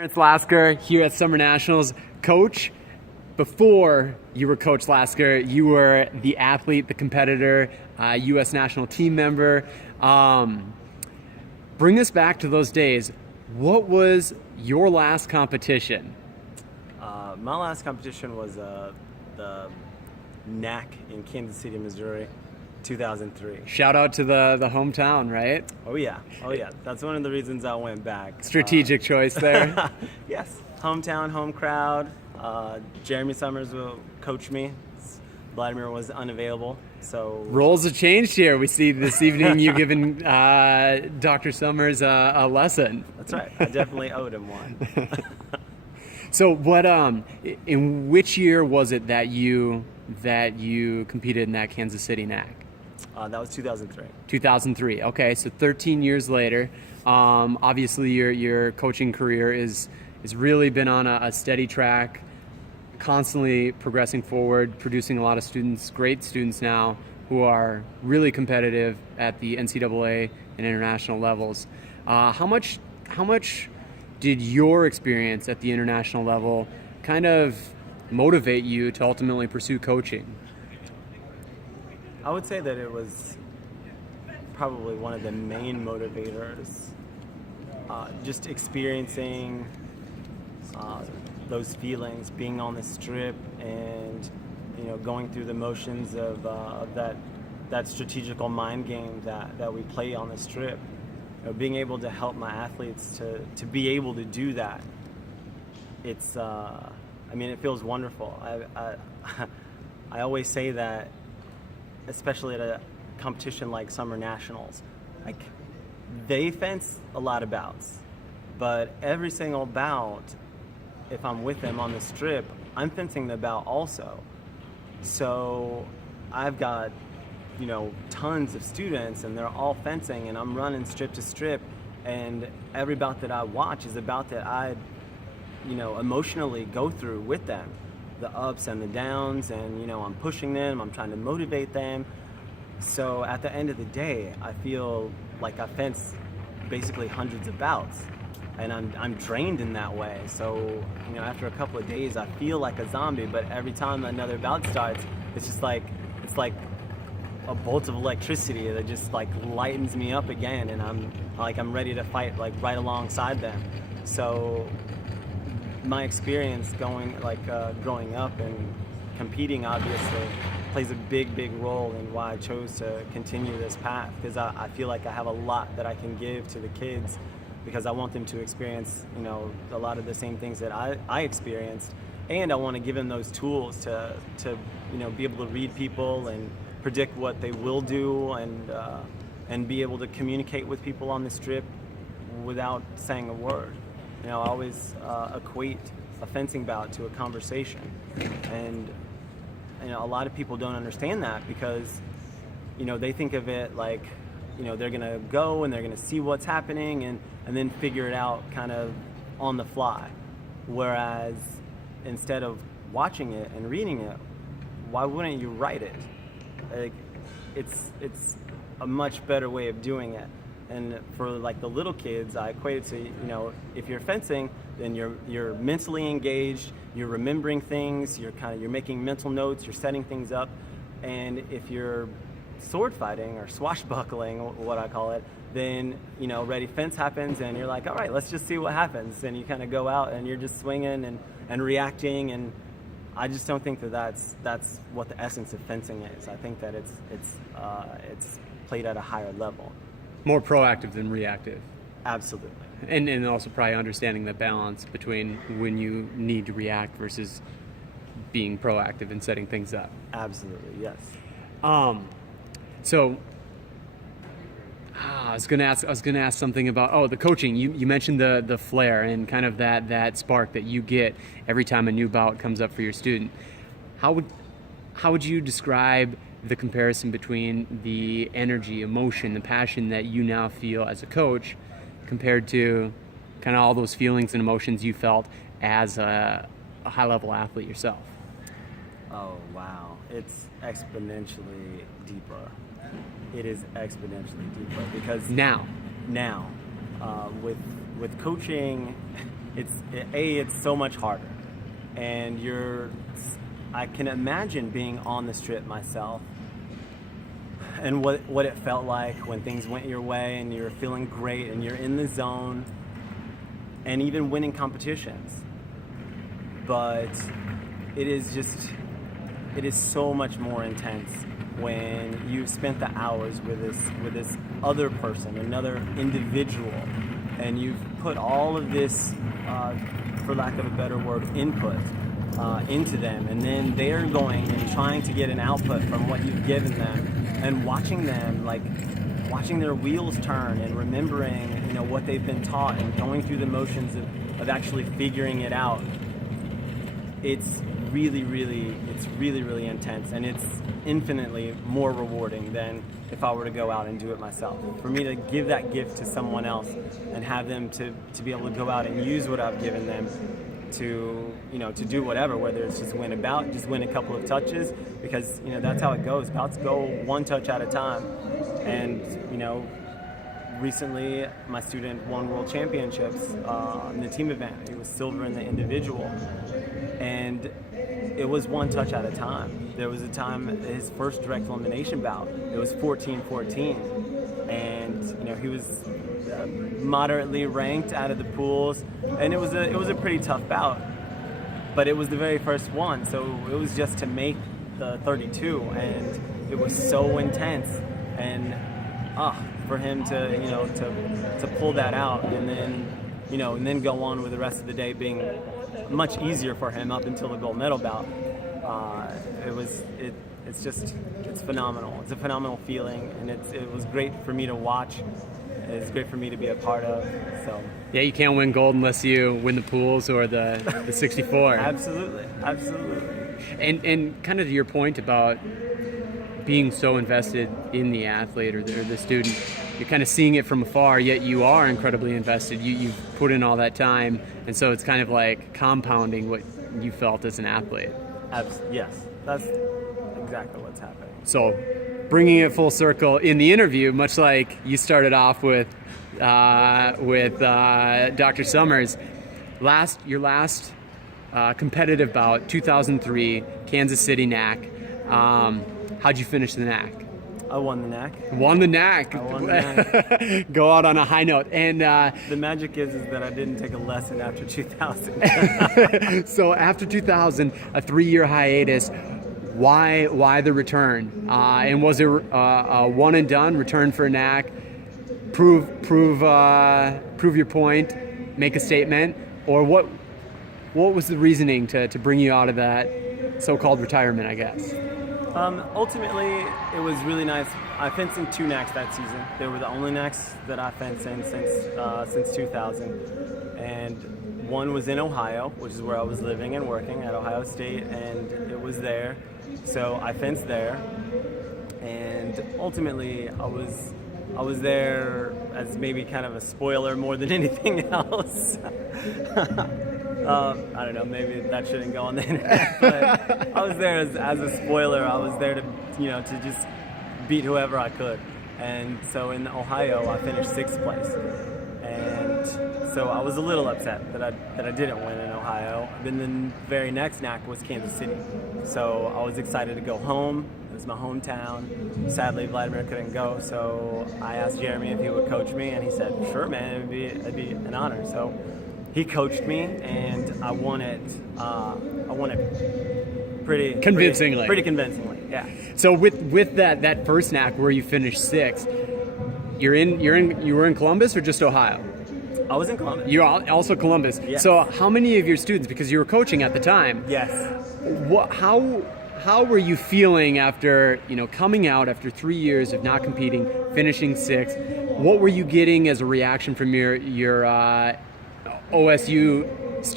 Terrence Lasker here at Summer Nationals. Coach, before you were Coach Lasker, you were the athlete, the competitor, U.S. national team member. Bring us back to those days. What was your last competition? My last competition was the NAC in Kansas City, Missouri, 2003. Shout out to the hometown, right? Oh yeah. That's one of the reasons I went back. Strategic choice there. Yes, hometown, home crowd. Jeremy Summers will coach me. Vladimir was unavailable, so Roles have changed here. We see this evening you giving Dr. Summers a lesson. that's right. I definitely owed him one. So what? In which year was it that you competed in that Kansas City NAC? That was 2003. 2003. Okay, so 13 years later. Obviously, your coaching career is really been on a steady track, constantly progressing forward, producing a lot of students, great students now who are really competitive at the NCAA and international levels. How much did your experience at the international level kind of motivate you to ultimately pursue coaching? I would say that it was probably one of the main motivators. Just experiencing those feelings, being on the strip, and going through the motions of that strategical mind game that we play on the strip. Being able to help my athletes to be able to do that. It's it feels wonderful. I always say that, especially at a competition like Summer Nationals, like they fence a lot of bouts, but every single bout, if I'm with them on the strip, I'm fencing the bout also. So I've got tons of students, and they're all fencing, and I'm running strip to strip, and every bout that I watch is a bout that I emotionally go through with them, the ups and the downs, and I'm pushing them, I'm trying to motivate them. So at the end of the day, I feel like I fence basically hundreds of bouts, and I'm drained in that way. So after a couple of days, I feel like a zombie, but every time another bout starts, it's like a bolt of electricity that just like lightens me up again, and I'm ready to fight like right alongside them. So my experience growing up and competing obviously plays a big role in why I chose to continue this path, because I feel like I have a lot that I can give to the kids, because I want them to experience a lot of the same things that I experienced, and I want to give them those tools to be able to read people and predict what they will do, and be able to communicate with people on the strip without saying a word. I always equate a fencing bout to a conversation, and a lot of people don't understand that, because they think of it like they're gonna go and they're gonna see what's happening and then figure it out kind of on the fly, whereas instead of watching it and reading it, why wouldn't you write it? Like, it's a much better way of doing it. And for like the little kids, I equate it to, if you're fencing, then you're mentally engaged, you're remembering things, you're making mental notes, you're setting things up. And if you're sword fighting or swashbuckling, what I call it, then ready fence happens, and you're like, all right, let's just see what happens. And you kind of go out and you're just swinging and reacting, and I just don't think that's what the essence of fencing is. I think that it's played at a higher level. More proactive than reactive. Absolutely. And also probably understanding the balance between when you need to react versus being proactive and setting things up. Absolutely, yes. So I was gonna ask something about the coaching. You mentioned the flair and kind of that spark that you get every time a new bout comes up for your student. How would you describe the comparison between the energy, emotion, the passion that you now feel as a coach compared to kind of all those feelings and emotions you felt as a high-level athlete yourself? Oh, wow. It's exponentially deeper. It is exponentially deeper, because Now, with coaching, it's so much harder, and I can imagine being on the strip myself, and what it felt like when things went your way and you're feeling great and you're in the zone, and even winning competitions. But it is so much more intense when you've spent the hours with this other person, another individual, and you've put all of this, for lack of a better word, input into them, and then they're going and trying to get an output from what you've given them, and watching their wheels turn and remembering, what they've been taught and going through the motions of actually figuring it out. It's really, really intense, and it's infinitely more rewarding than if I were to go out and do it myself. For me to give that gift to someone else and have them to be able to go out and use what I've given them to do whatever, whether it's just win a couple of touches, because that's how it goes. Bouts go one touch at a time, and recently my student won world championships in the team event. He was silver in the individual, and it was one touch at a time. There was a time, his first direct elimination bout, it was 14-14, and he was moderately ranked out of the pools, and it was a pretty tough bout, but it was the very first one, so it was just to make the 32, and it was so intense, and for him to pull that out, and then go on with the rest of the day being much easier for him up until the gold medal bout. It's phenomenal. It's a phenomenal feeling, and it was great for me to watch. It's great for me to be a part of. So yeah, you can't win gold unless you win the pools or the 64. Absolutely. And kind of to your point about being so invested in the athlete or the student, you're kind of seeing it from afar, yet you are incredibly invested. You've put in all that time, and so it's kind of like compounding what you felt as an athlete. Yes, that's exactly what's happening. So bringing it full circle in the interview, much like you started off with Dr. Summers, your last competitive bout, 2003, Kansas City NAC. How'd you finish the NAC? I won the NAC. Won the NAC. I won the NAC. Go out on a high note. And the magic is that I didn't take a lesson after 2000. So after 2000, a 3-year hiatus. Why the return? And was it a one and done return for a NAC? Prove your point, make a statement, or what was the reasoning to bring you out of that so-called retirement, I guess? Ultimately, it was really nice. I fenced in 2 NACs that season. They were the only NACs that I fenced in since 2000. And one was in Ohio, which is where I was living and working at Ohio State, and it was there. So I fenced there. And ultimately, I was there as maybe kind of a spoiler more than anything else. I don't know, maybe that shouldn't go on the internet, but I was there as a spoiler. I was there to just beat whoever I could. And so in Ohio, I finished 6th place. And so I was a little upset that I didn't win in Ohio. Then the very next NAC was Kansas City. So I was excited to go home. It was my hometown. Sadly, Vladimir couldn't go, so I asked Jeremy if he would coach me, and he said, sure, man, it'd be an honor. So he coached me, and I won it pretty convincingly. Pretty convincingly, yeah. So with that first NAC where you finished 6th, you were in Columbus or just Ohio? I was in Columbus. You're also Columbus. Yes. So how many of your students, because you were coaching at the time? Yes. How were you feeling after coming out after 3 years of not competing, finishing 6th? What were you getting as a reaction from your OSU students?